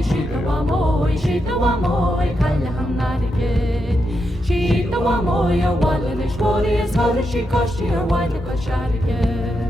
Shitawamoy, Kalaham Nadigan. Shitawamoy, a Wallanish warriors, Holishi Koshi, a white Kosharigan.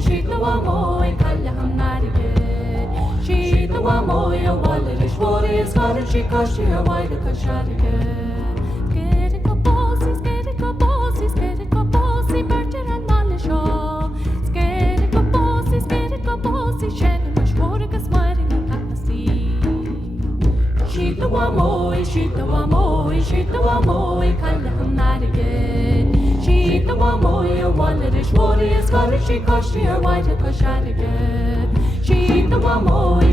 Shitawamoy, Kalaham Nadigan. Shitawamoy, a Wallanish warriors, Holishi Koshi, a white Kosharigan. Get it, Kaposi, get it, Kaposi, get it, Kaposi, Berger and Malishaw. Get it, Kaposi, shed a much water, cause smiling in Kapasi. Shitawamoy, Kalaham Nadigan. Shitawamoy, a Wallanish warriors, Holishi Koshi, a white Kosharigan. Shitawamoy,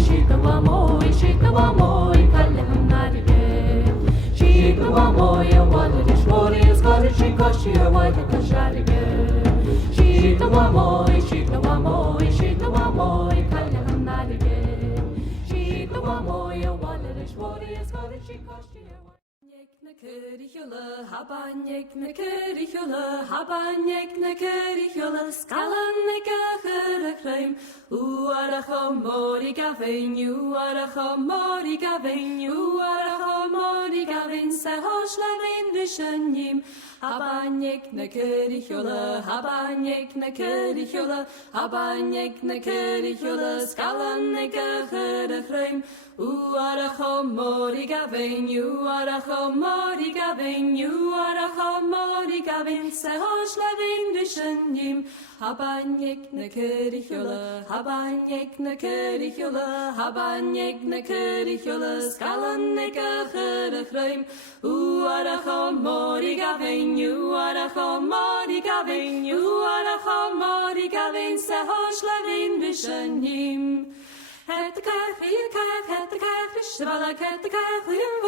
Kalaham Nadigan. Shitawamoy, a Wallanish warriors, Holishi Koshi, a white Kosharigan. Shitawamoy, Kalaham Nadigan. Shitawamoy, a Wallanish warriors, Holishi Koshi, a white. Habanyek na kerihula, habanyek na kerihula, skalannek a gerachreim. Uarachomori gavein, uarachomori gavein, uarachomori gavein, sehoslavin rishanim. Habanyek na kerihula, habanyek na kerihula, habanyek na kerihula, skalannek a gerachreim. Uarachomori gavein, uarachomori gavein, uarachomori gavein, sehoslavin rishanim. Habanyek na kerihula, habanyek na kerihula, habanyek na kerihula, skalannek a gerachreim. Uarachomori gavein, uarachomori gavein, uarachomori gavein, sehoslavin rishanim. Het de kajach, Shvalak, het de kajach, Luyum,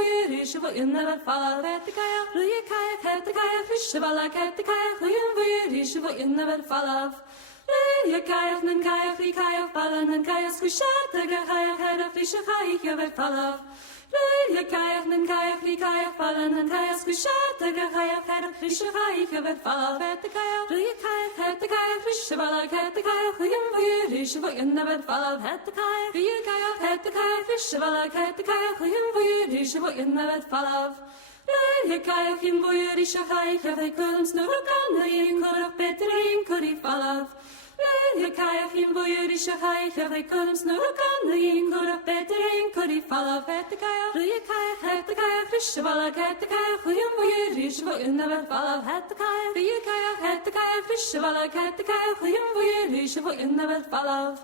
Shvalim, never fall, het de kajach, Luyakajach, het de kajach, Shvalak, het de kajach, Luyum, Shvalim, never fall. Luyakajach, nan kajach, Likajach, Balan, nan kajach, Squishat, the kajach, head of Lishachai, never fall. Luyakajach, nan kajach, Likajach, Balan, nan kajach, Squishat, the kajach, head of Lishachai, never fall. Het de kajach, Luyakajach, het de kajach, Shvalak, het de kajach, Luyum, Shvalim, never fall, het de kajach. Het de kajach, Shvalak, het de kajach, Luyum, Shvalim, never fall. Je kajach in boeien, Shachai, Gavai, Kulms, Nurukan, Yin, Kurok, Petrim, Kuri, fall. Je kajach in boeien, Shachai, Gavai, Kulms, Nurukan, Yin, Kurok, Petrim, Kuri, fall. Het de kajach, Shvalak, het de kajach, Luyum, Shvalim, never fall. Het de kajach, Shvalak, het de kajach, Luyum, Shvalim, never fall.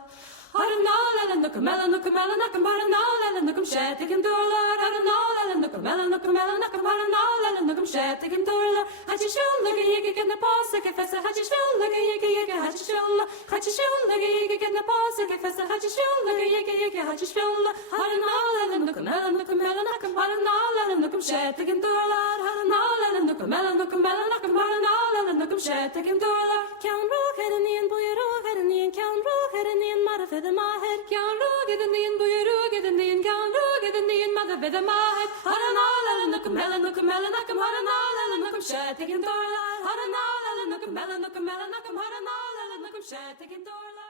Haranal, nukamela, nakam, haranal, nukam, shetik and dorla, haranal, nukamela, nakam, haranal, nukam, shetik and dorla. Hachishul, look at you get the pass, a confessor, Hachishul, look at you, Hachishul, look at you get the pass, a confessor, Hachishul, look at you, Hachishul, haranal, nukamela, nakam, haranal, nukam, shetik and dorla, haranal, nukamela, nakam, haranal, nukam, shetik and dorla. Count rock, head and in, boy, rock, head and in, count rock, head and in, mother. My head, count rocket and the in, boy, rocket and the in, count rocket and the in, mother, with my head. Haranal, nukamela, nakam, haranal, nukam, shetik and dorla. Haranal, nukamela, nakam, haranal, nukam, shetik and dorla.